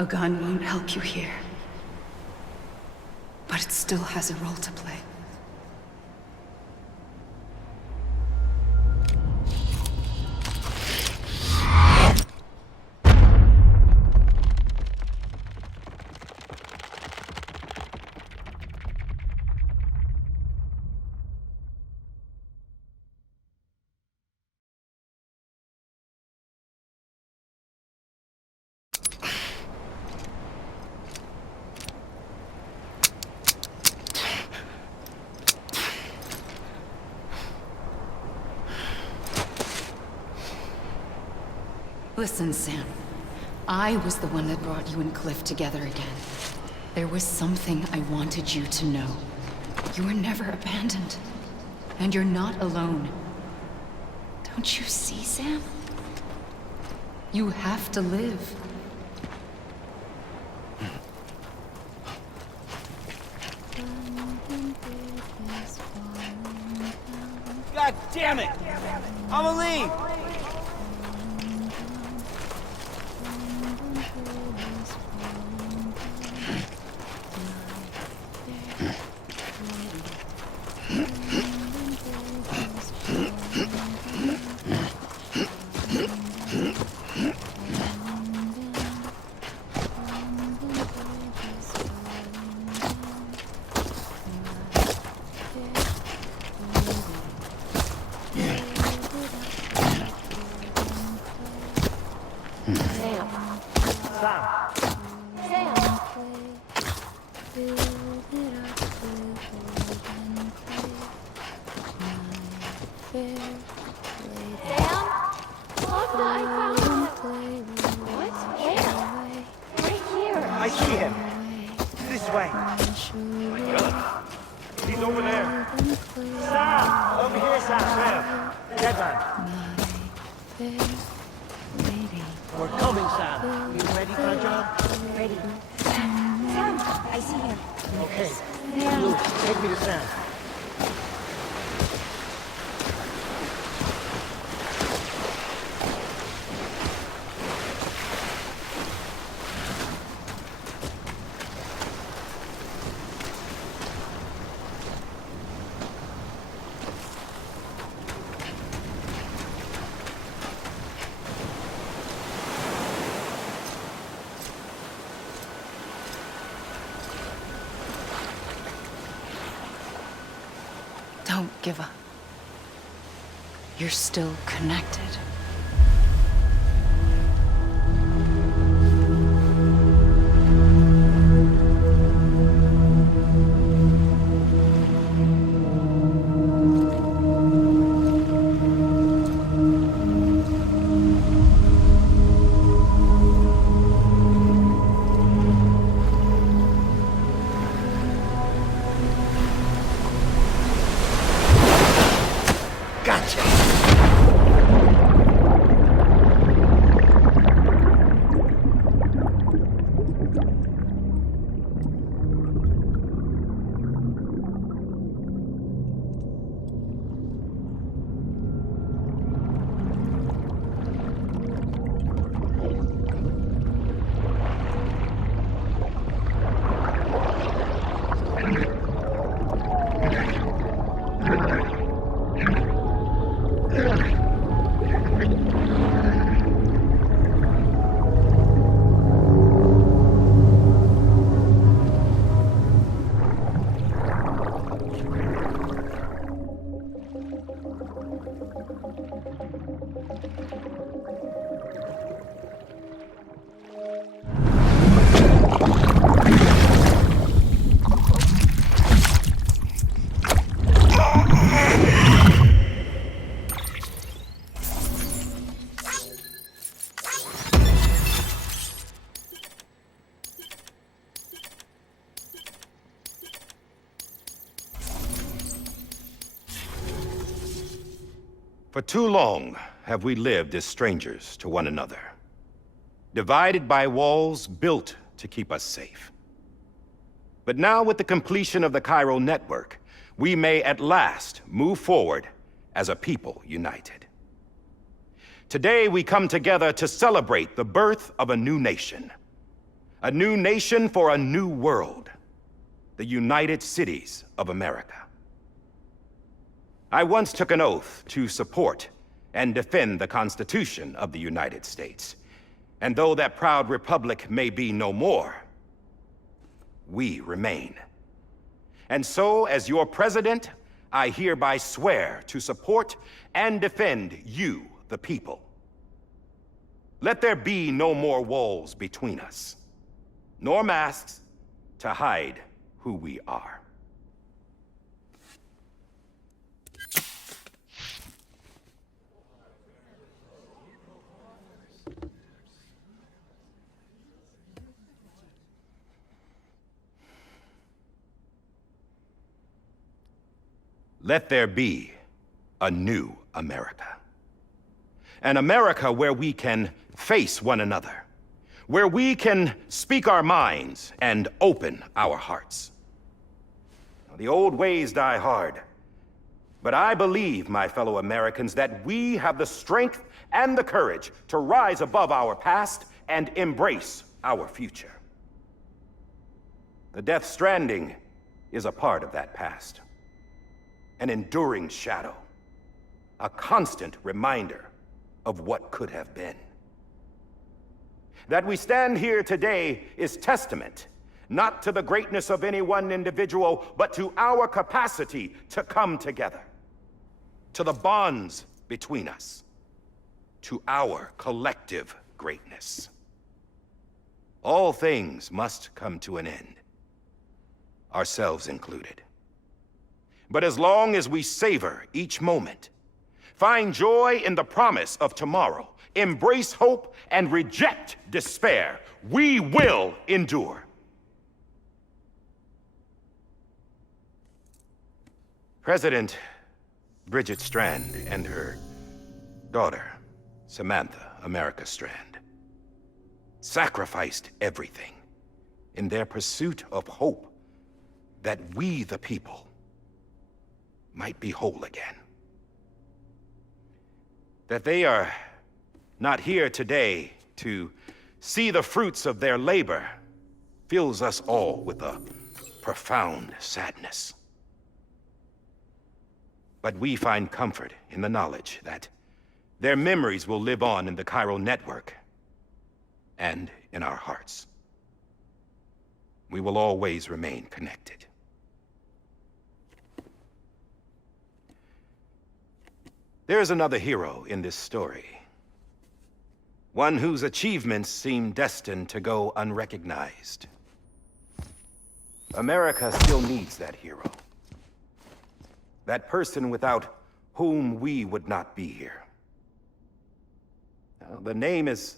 A gun won't help you here. But it still has a role to play. Listen, Sam. I was the one that brought you and Cliff together again. There was something I wanted you to know. You were never abandoned. And you're not alone. Don't you see, Sam? You have to live. God damn it! I'ma leave! I see him. This way. He's over there. Sam! Over here, Sam. Dead man. We're coming, Sam. You ready for a job? Ready. Sam, I see him. Okay. Luke, take me to Sam. Don't give up. You're still connected. For too long have we lived as strangers to one another, divided by walls built to keep us safe. But now, with the completion of the Chiral network, we may at last move forward as a people united. Today we come together to celebrate the birth of a new nation. A new nation for a new world. The United Cities of America. I once took an oath to support and defend the Constitution of the United States. And though that proud republic may be no more, we remain. And so, as your president, I hereby swear to support and defend you, the people. Let there be no more walls between us, nor masks to hide who we are. Let there be a new America. An America where we can face one another, where we can speak our minds and open our hearts. The old ways die hard, but I believe, my fellow Americans, that we have the strength and the courage to rise above our past and embrace our future. The Death Stranding is a part of that past. An enduring shadow, a constant reminder of what could have been. That we stand here today is testament, not to the greatness of any one individual, but to our capacity to come together, to the bonds between us, to our collective greatness. All things must come to an end, ourselves included. But as long as we savor each moment, find joy in the promise of tomorrow, embrace hope, and reject despair, we will endure. President Bridget Strand and her daughter, Samantha America Strand, sacrificed everything in their pursuit of hope that we, the people, might be whole again. That they are not here today to see the fruits of their labor fills us all with a profound sadness. But we find comfort in the knowledge that their memories will live on in the chiral network and in our hearts. We will always remain connected. There is another hero in this story. One whose achievements seem destined to go unrecognized. America still needs that hero. That person without whom we would not be here. Now, the name is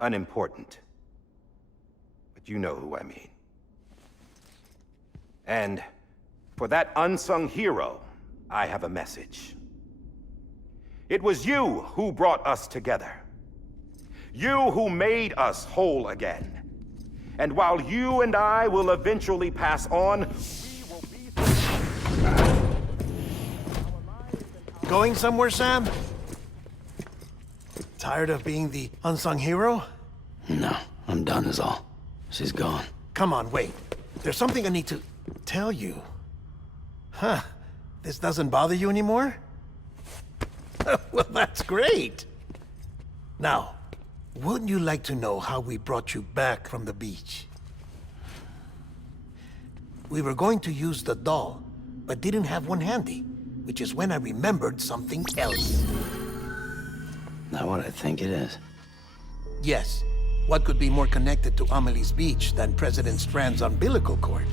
unimportant, but you know who I mean. And for that unsung hero, I have a message. It was you who brought us together. You who made us whole again. And while you and I will eventually pass on, we will be... Going somewhere, Sam? Tired of being the unsung hero? No, I'm done is all. She's gone. Come on, wait. There's something I need to tell you. Huh. This doesn't bother you anymore? Well, that's great. Now, wouldn't you like to know how we brought you back from the beach? We were going to use the doll, but didn't have one handy, which is when I remembered something else. Not what I think it is. Yes. What could be more connected to Amelie's beach than President Strand's umbilical cord?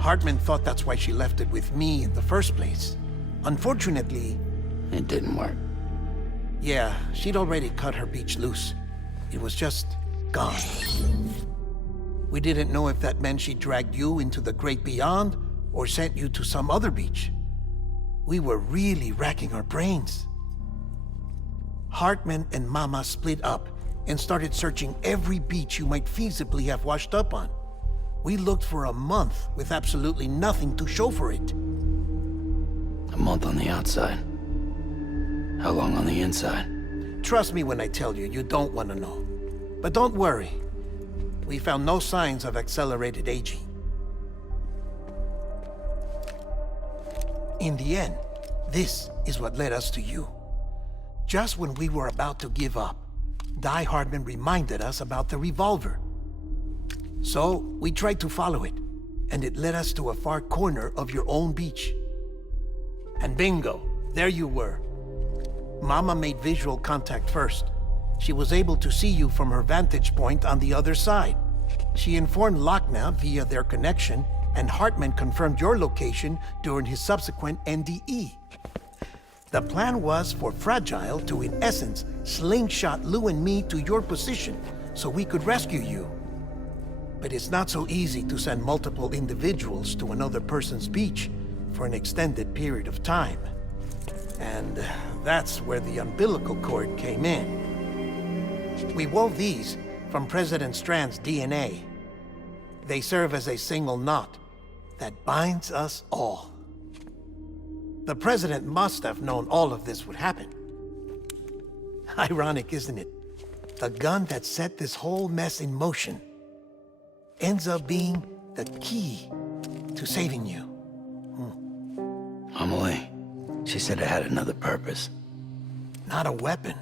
Hartman thought that's why she left it with me in the first place. Unfortunately... It didn't work. Yeah, she'd already cut her beach loose. It was just gone. We didn't know if that meant she dragged you into the great beyond or sent you to some other beach. We were really racking our brains. Hartman and Mama split up and started searching every beach you might feasibly have washed up on. We looked for a month with absolutely nothing to show for it. A month on the outside. How long on the inside? Trust me when I tell you, you don't want to know. But don't worry. we found no signs of accelerated aging. In the end, this is what led us to you. Just when we were about to give up, Die Hardman reminded us about the revolver. So, we tried to follow it, and it led us to a far corner of your own beach. And bingo, there you were. Mama made visual contact first. She was able to see you from her vantage point on the other side. She informed Lochner via their connection, and Hartman confirmed your location during his subsequent NDE. The plan was for Fragile to, in essence, slingshot Lou and me to your position so we could rescue you. But it's not so easy to send multiple individuals to another person's beach for an extended period of time. And that's where the umbilical cord came in. We wove these from President Strand's DNA. They serve as a single knot that binds us all. The President must have known all of this would happen. Ironic, isn't it? The gun that set this whole mess in motion ends up being the key to saving you. Amelie, she said it had another purpose. Not a weapon,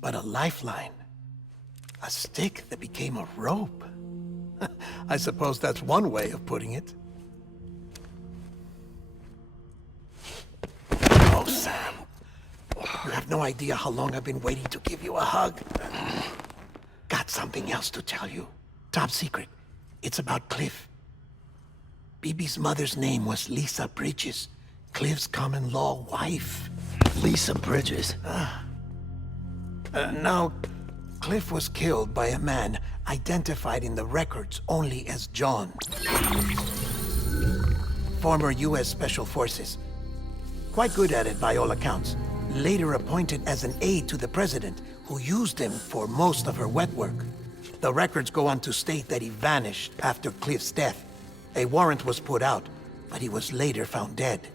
but a lifeline. A stick that became a rope. I suppose that's one way of putting it. Oh, Sam. You have no idea how long I've been waiting to give you a hug. Got something else to tell you. Top secret. It's about Cliff. Bibi's mother's name was Lisa Bridges, Cliff's common-law wife. Lisa Bridges? No, Cliff was killed by a man identified in the records only as John. Former U.S. Special Forces. Quite good at it by all accounts. Later appointed as an aide to the president, who used him for most of her wet work. The records go on to state that he vanished after Cliff's death. A warrant was put out, but he was later found dead.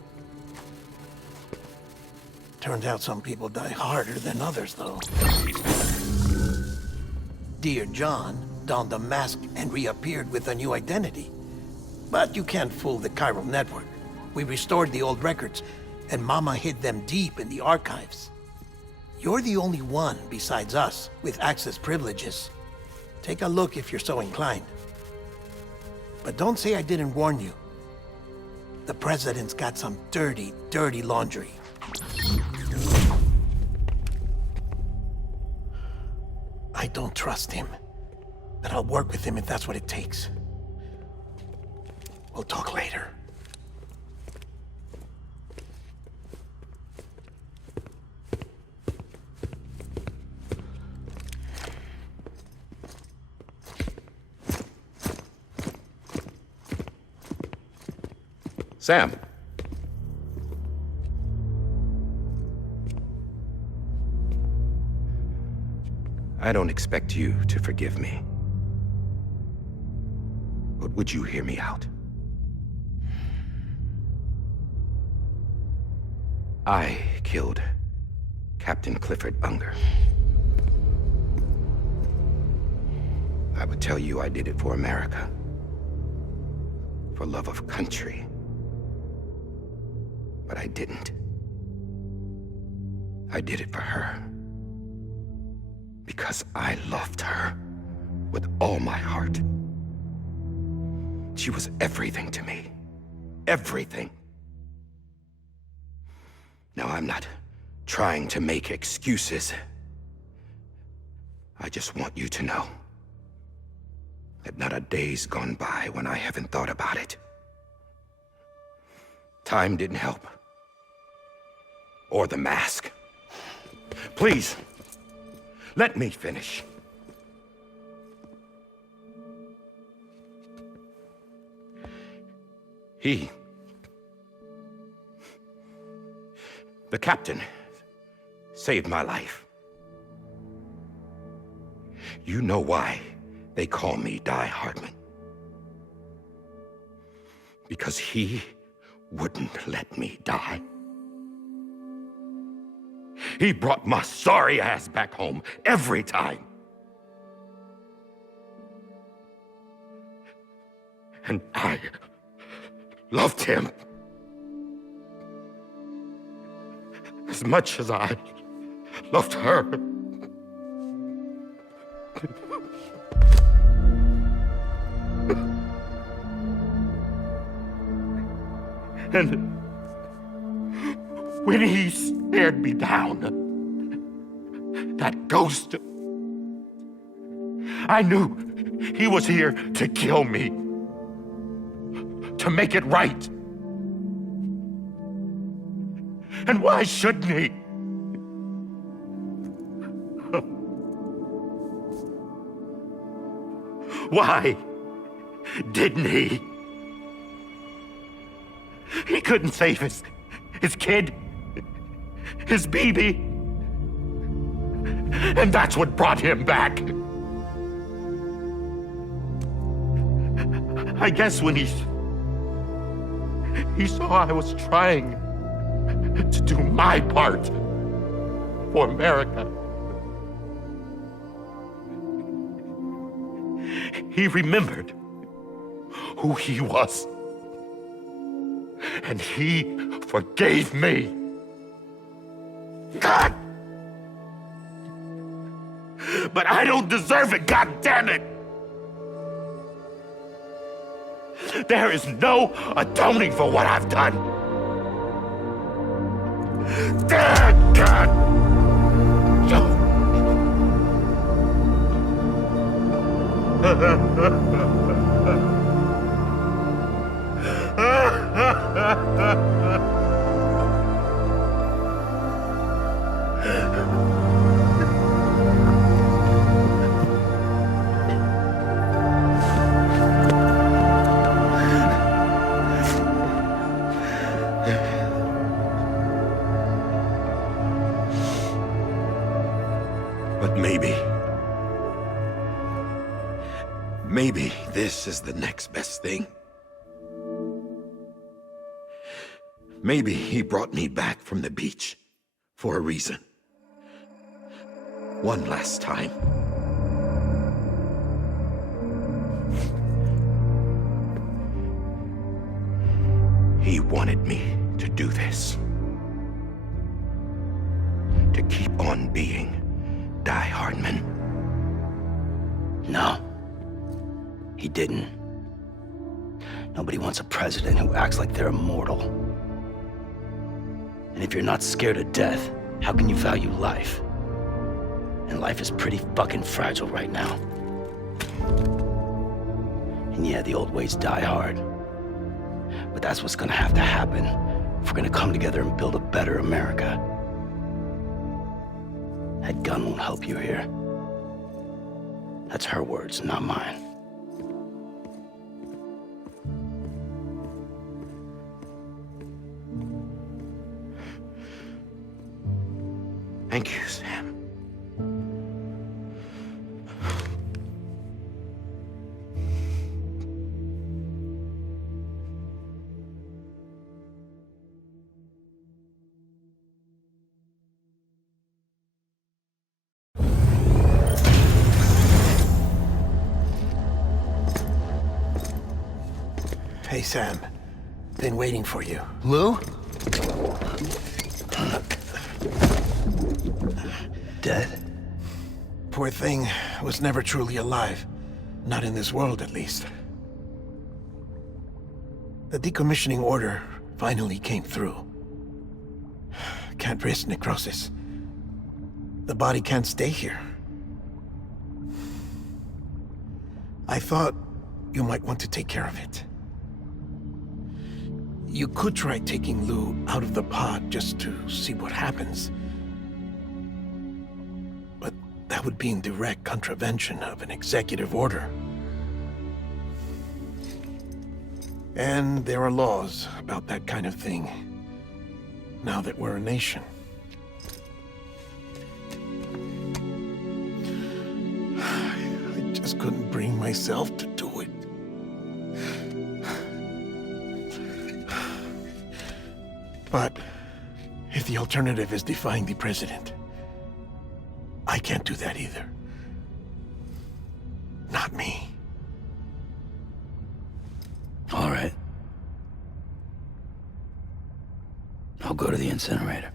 Turns out some people die harder than others, though. Dear John donned a mask and reappeared with a new identity. But you can't fool the chiral network. We restored the old records, and Mama hid them deep in the archives. You're the only one, besides us, with access privileges. Take a look if you're so inclined. But don't say I didn't warn you. The President's got some dirty, dirty laundry. I don't trust him, but I'll work with him if that's what it takes. We'll talk later. Sam. I don't expect you to forgive me. But would you hear me out? I killed Captain Clifford Unger. I would tell you I did it for America. For love of country. But I didn't. I did it for her. Because I loved her with all my heart. She was everything to me. Everything. Now, I'm not trying to make excuses. I just want you to know that not a day's gone by when I haven't thought about it. Time didn't help. Or the mask. Please, let me finish. The captain, saved my life. You know why they call me Die Hardman. Because he wouldn't let me die. He brought my sorry ass back home every time. And I loved him as much as I loved her. And when he stared me down, that ghost, I knew he was here to kill me, to make it right. And why shouldn't he? Why didn't he? He couldn't save his kid, his baby. And that's what brought him back. I guess when he saw I was trying to do my part for America, he remembered who he was. And he forgave me. God! But I don't deserve it, God damn it! There is no atoning for what I've done. God! But maybe this is the next best thing. Maybe he brought me back from the beach for a reason. One last time. He wanted me to do this. To keep on being Die Hardman. No. He didn't. Nobody wants a president who acts like they're immortal. And if you're not scared of death, how can you value life? And life is pretty fucking fragile right now. And yeah, the old ways die hard. But that's what's gonna have to happen if we're gonna come together and build a better America. That gun won't help you here. That's her words, not mine. Thank you, Sam. Hey, Sam. Been waiting for you. Lou? Dead? Poor thing was never truly alive. Not in this world, at least. The decommissioning order finally came through. Can't risk necrosis. The body can't stay here. I thought you might want to take care of it. You could try taking Lou out of the pod just to see what happens. But that would be in direct contravention of an executive order. And there are laws about that kind of thing, now that we're a nation. I just couldn't bring myself to do it. But if the alternative is defying the president, I can't do that either. Not me. I'll go to the incinerator.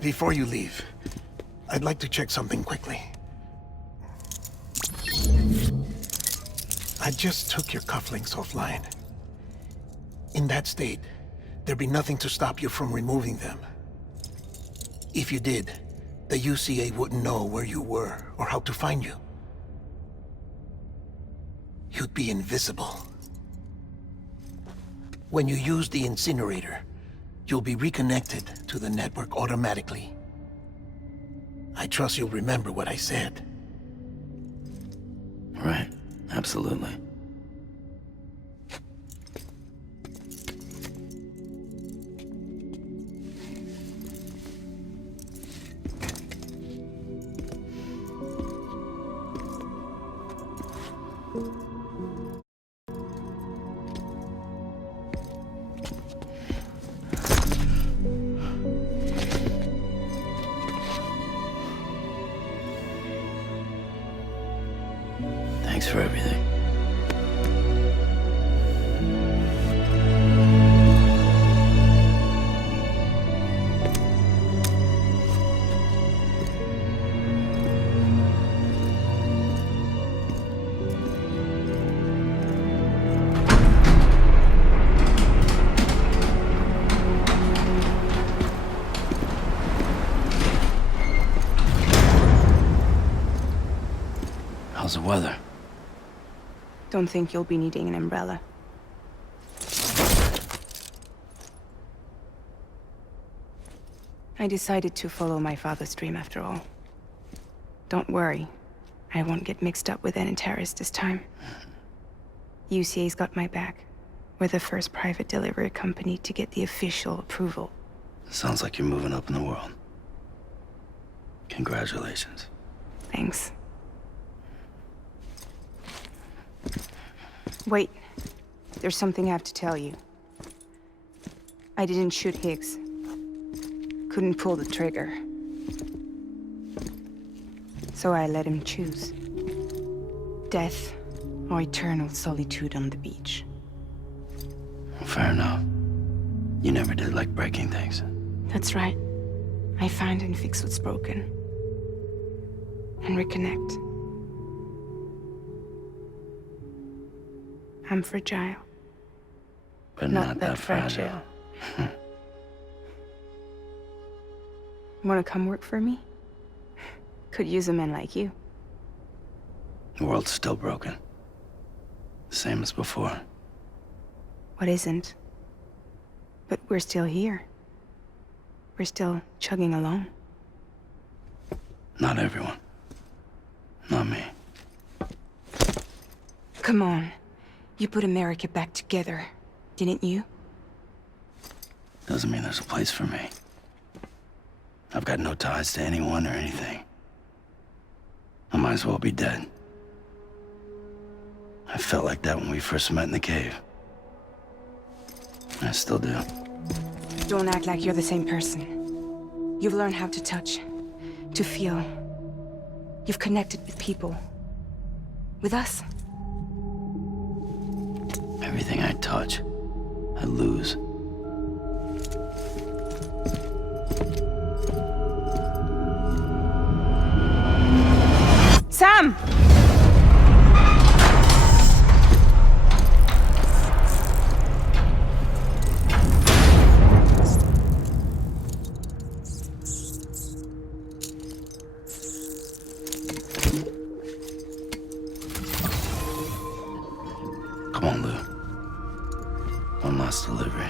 Before you leave, I'd like to check something quickly. I just took your cufflinks offline. In that state, there'd be nothing to stop you from removing them. If you did, the UCA wouldn't know where you were or how to find you. You'd be invisible. When you use the incinerator, you'll be reconnected to the network automatically. I trust you'll remember what I said. Right, absolutely. Thanks for everything. How's the weather? Don't think you'll be needing an umbrella. I decided to follow my father's dream after all. Don't worry. I won't get mixed up with any terrorists this time. UCA's got my back. We're the first private delivery company to get the official approval. Sounds like you're moving up in the world. Congratulations. Thanks. Wait. There's something I have to tell you. I didn't shoot Higgs. Couldn't pull the trigger. So I let him choose. Death or eternal solitude on the beach. Fair enough. You never did like breaking things. That's right. I find and fix what's broken. And reconnect. I'm fragile. But not that fragile. Wanna come work for me? Could use a man like you. The world's still broken. Same as before. What isn't? But we're still here. We're still chugging along. Not everyone. Not me. Come on. You put America back together, didn't you? Doesn't mean there's a place for me. I've got no ties to anyone or anything. I might as well be dead. I felt like that when we first met in the cave. I still do. Don't act like you're the same person. You've learned how to touch, to feel. You've connected with people. With us. Everything I touch, I lose. Sam! Come on, Lou. One last delivery.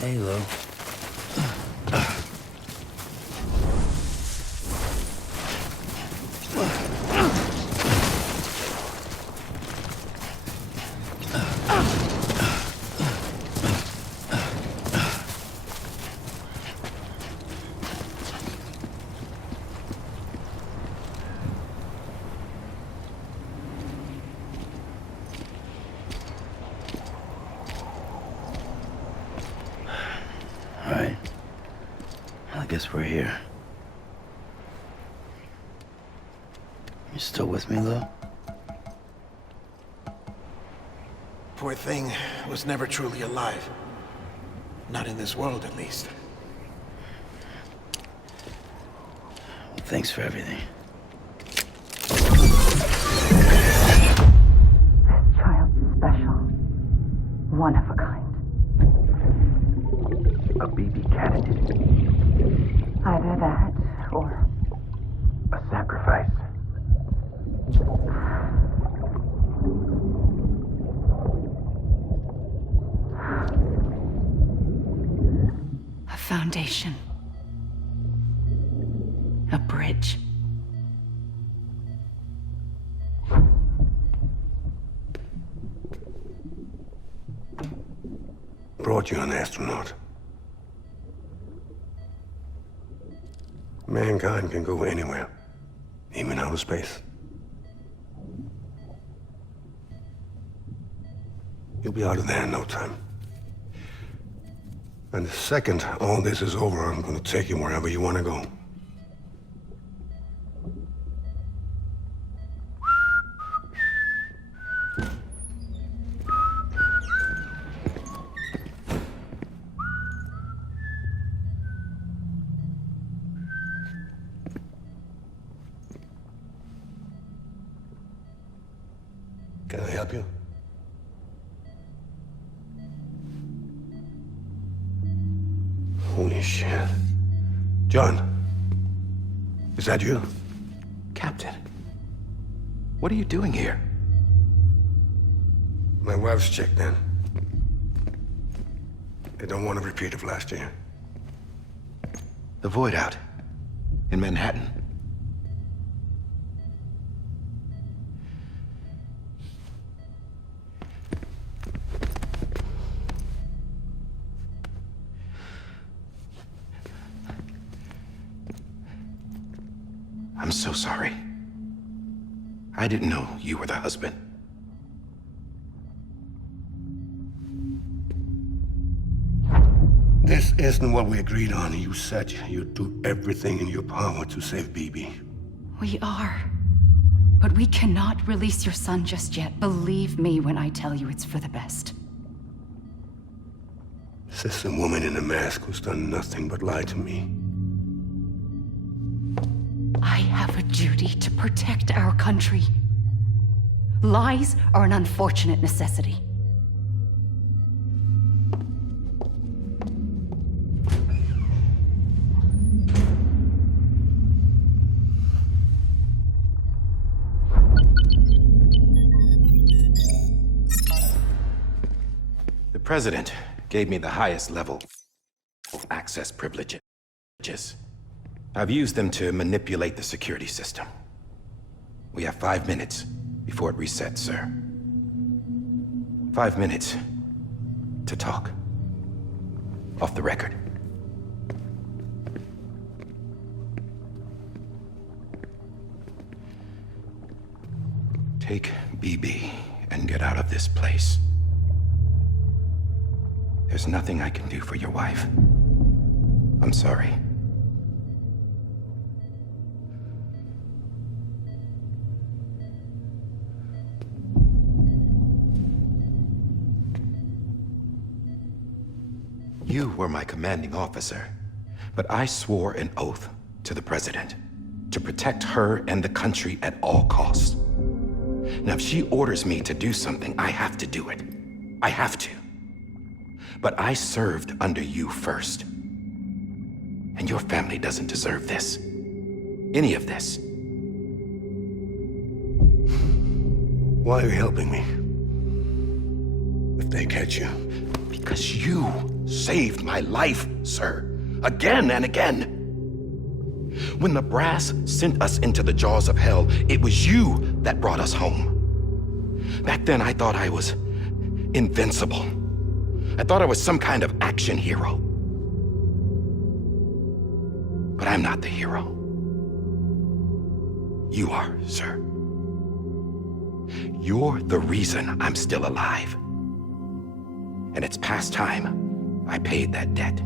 Hey, Lo. All right. I guess we're here. You still with me, Lo? Poor thing was never truly alive. Not in this world, at least. Thanks for everything. Child special. One of a kind. A BB candidate. Either that, or A sacrifice. a foundation. A bridge. Brought you an astronaut. Mankind can go anywhere, even outer space. You'll be out of there in no time. And the second all this is over, I'm gonna take you wherever you wanna go. Can I help you? Holy shit. John, is that you? Captain, what are you doing here? My wife's checked in. They don't want a repeat of last year. The Void out. In Manhattan. I'm so sorry. I didn't know you were the husband. This isn't what we agreed on. You said you'd do everything in your power to save BB. We are. But we cannot release your son just yet. Believe me when I tell you it's for the best. This is a woman in a mask who's done nothing but lie to me. I have a duty to protect our country. Lies are an unfortunate necessity. The President gave me the highest level of access privileges. I've used them to manipulate the security system. We have 5 minutes before it resets, sir. 5 minutes to talk. Off the record. Take BB and get out of this place. There's nothing I can do for your wife. I'm sorry. You were my commanding officer, but I swore an oath to the President to protect her and the country at all costs. Now, if she orders me to do something, I have to do it. I have to. But I served under you first. And your family doesn't deserve this. Any of this. Why are you helping me? If if they catch you? Because you saved my life, sir. Again and again. When the brass sent us into the jaws of hell, it was you that brought us home. Back then, I thought I was invincible. I thought I was some kind of action hero. But I'm not the hero. You are, sir. You're the reason I'm still alive. And it's past time I paid that debt.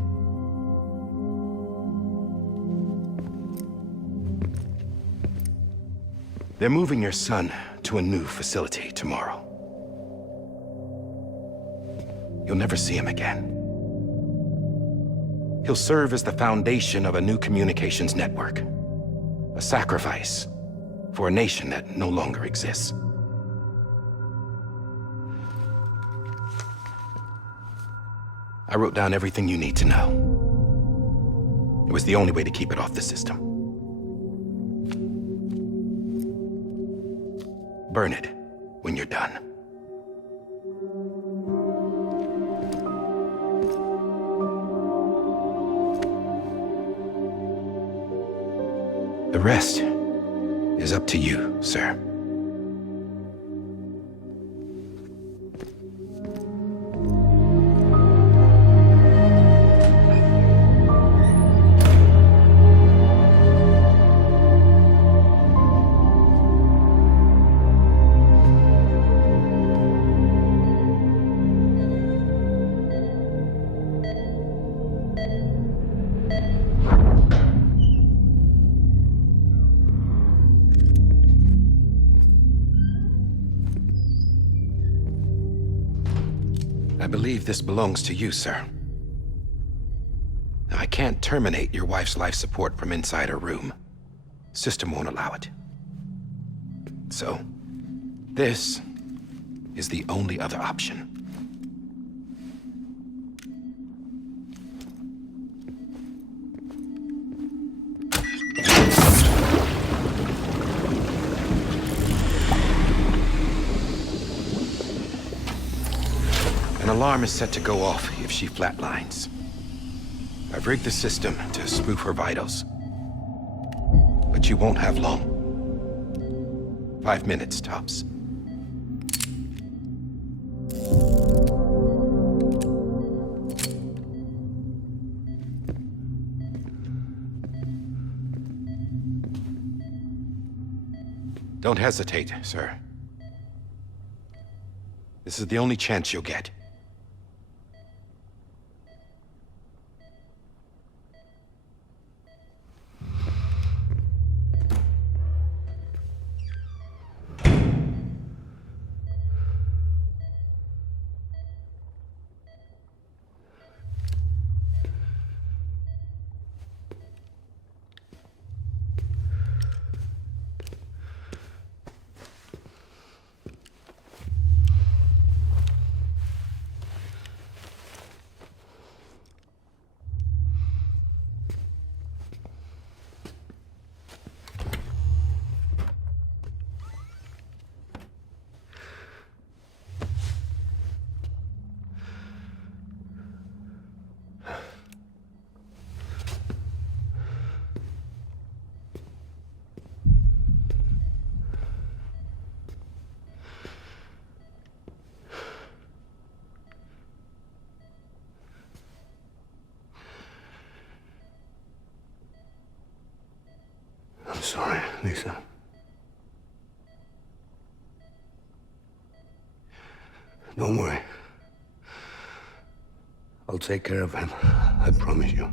They're moving your son to a new facility tomorrow. You'll never see him again. He'll serve as the foundation of a new communications network. A sacrifice for a nation that no longer exists. I wrote down everything you need to know. It was the only way to keep it off the system. Burn it when you're done. The rest is up to you, sir. I believe this belongs to you, sir. Now, I can't terminate your wife's life support from inside her room. System won't allow it. So, this is the only other option. An alarm is set to go off if she flatlines. I've rigged the system to spoof her vitals. But you won't have long. 5 minutes, tops. Don't hesitate, sir. This is the only chance you'll get. I'm sorry, Lisa. Don't worry. I'll take care of him. I promise you.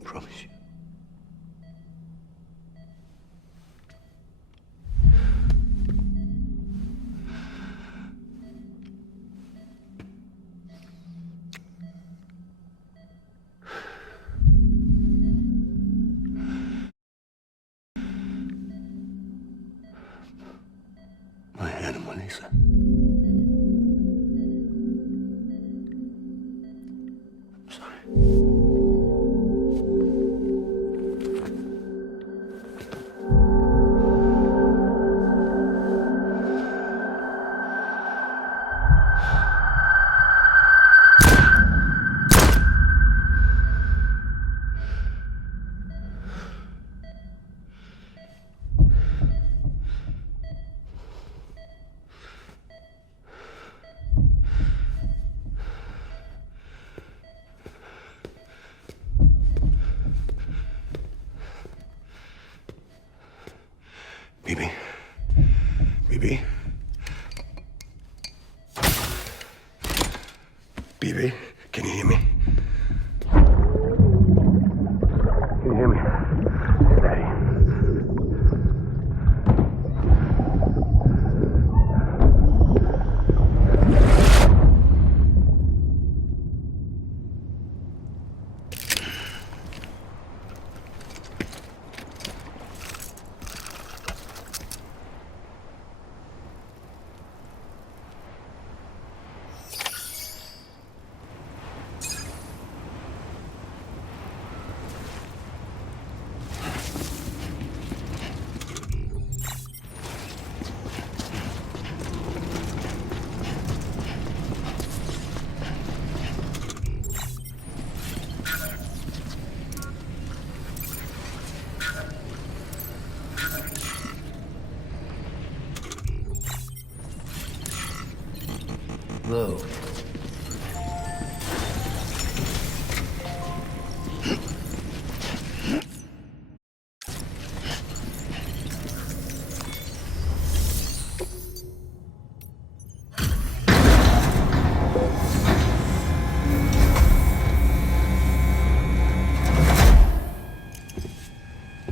I promise you. My animal, Lisa. I'm sorry. BB, can you hear me? Can you hear me? Steady. Lou.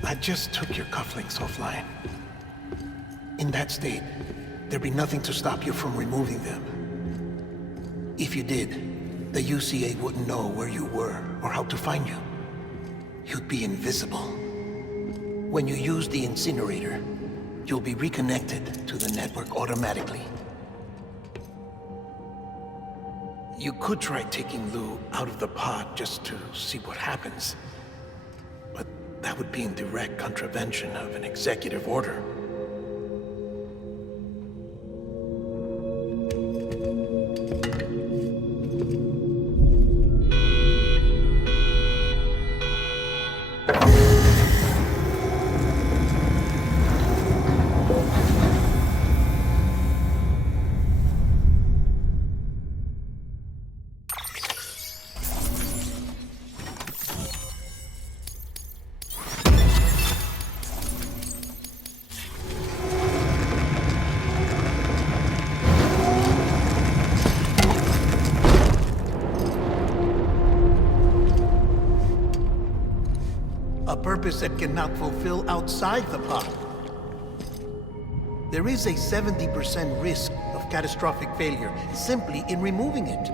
I just took your cufflinks offline. In that state, there'd be nothing to stop you from removing them. If you did, the UCA wouldn't know where you were or how to find you. You'd be invisible. When you use the incinerator, you'll be reconnected to the network automatically. You could try taking Lou out of the pod just to see what happens. But that would be in direct contravention of an executive order. A purpose that cannot fulfill outside the pod. There is a 70% risk of catastrophic failure simply in removing it.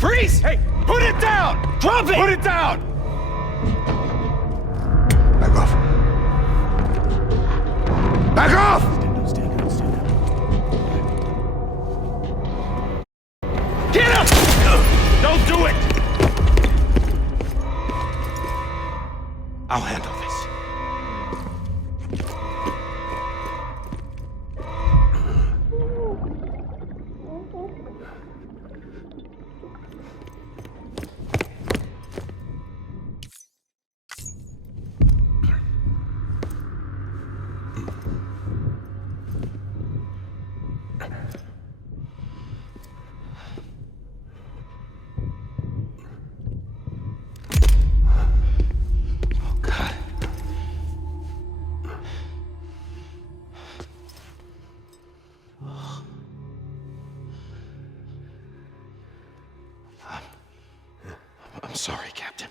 Freeze! Hey, put it down! Drop it! Put it down! Back off. Back off! Get up! Don't do it! I'll handle this. I'm sorry, Captain.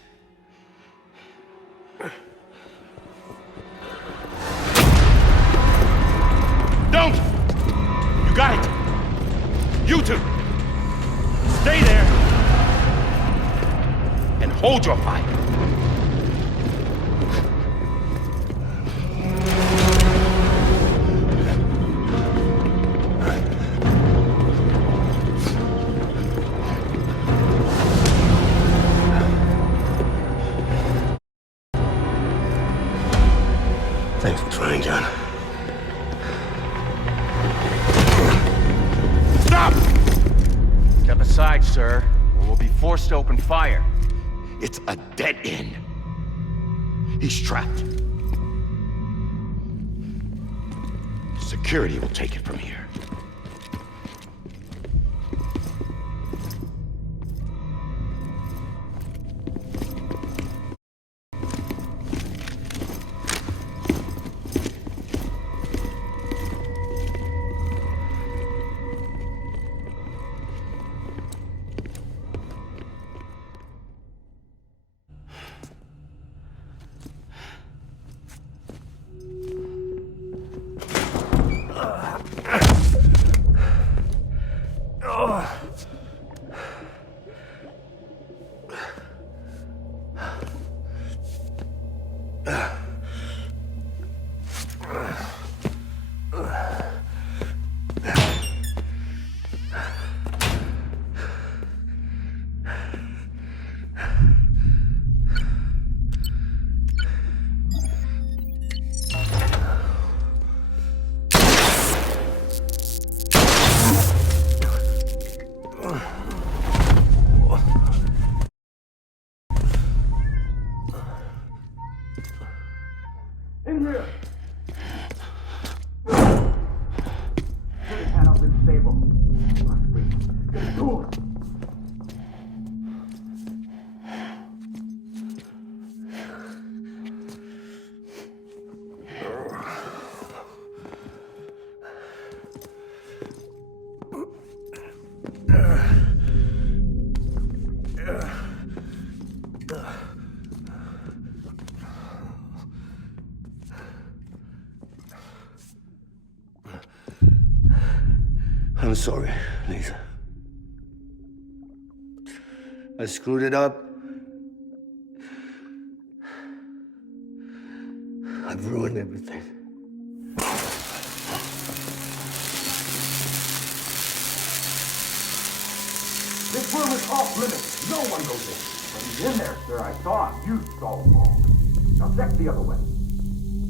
Don't! You got it! You two! Stay there! And hold your fire! Thanks for trying, John. Stop! Step aside, sir, or we'll be forced to open fire. It's a dead end. He's trapped. Security will take it from here. I'm sorry, Lisa. I screwed it up. I've ruined everything. This room is off limits. No one goes in. He's in there, sir. I saw him. You saw him all. Now check the other way.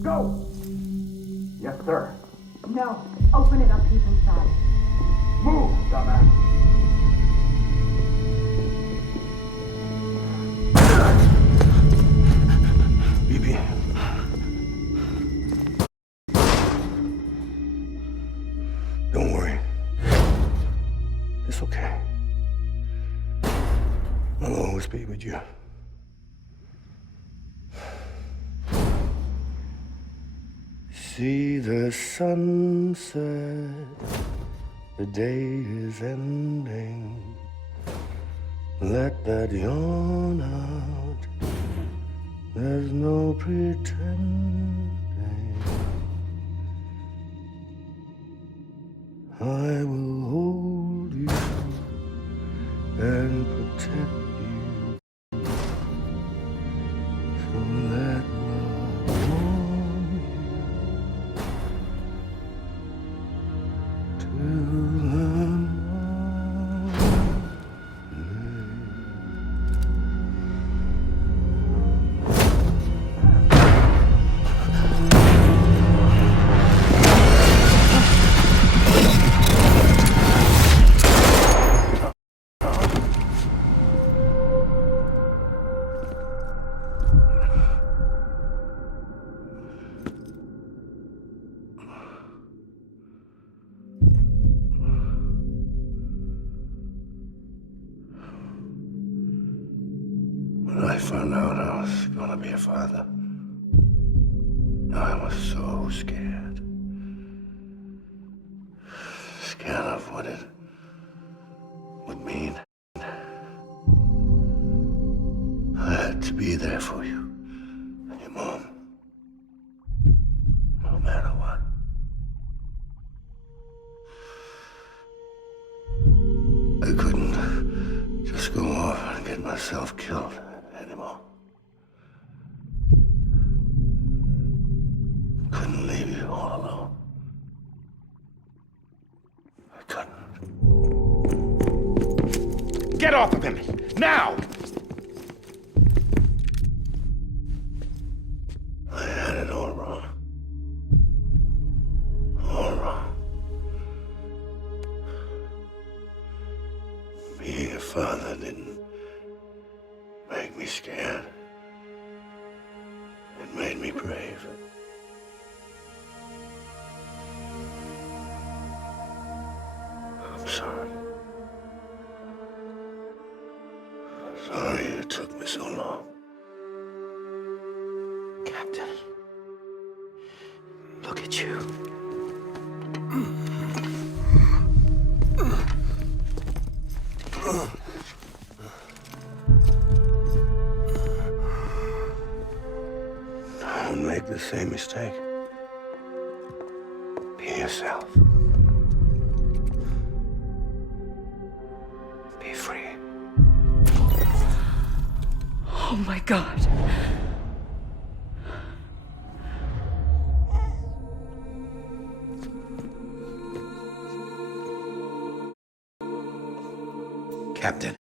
Go! Yes, sir. No. Open it up. He's inside. Move, dumbass. BB. Don't worry. It's okay. I'll always be with you. See the sunset, the day is ending. Let that yawn out, there's no pretending. I will hold you and protect you. So let love warm you till the morning. When I found out I was gonna be a father, I was so scared. Scared of what it would mean. I had to be there for you and your mom, no matter what. I couldn't just go off and get myself killed anymore. Couldn't leave you all alone. I couldn't. Get off of him! Now! I had it all wrong. All wrong. Being a father didn't make me scared. It made me brave. I'm sorry. Sorry it took me so long. Captain, look at you. Don't make the same mistake. Be yourself. Be free. Oh my God. Captain.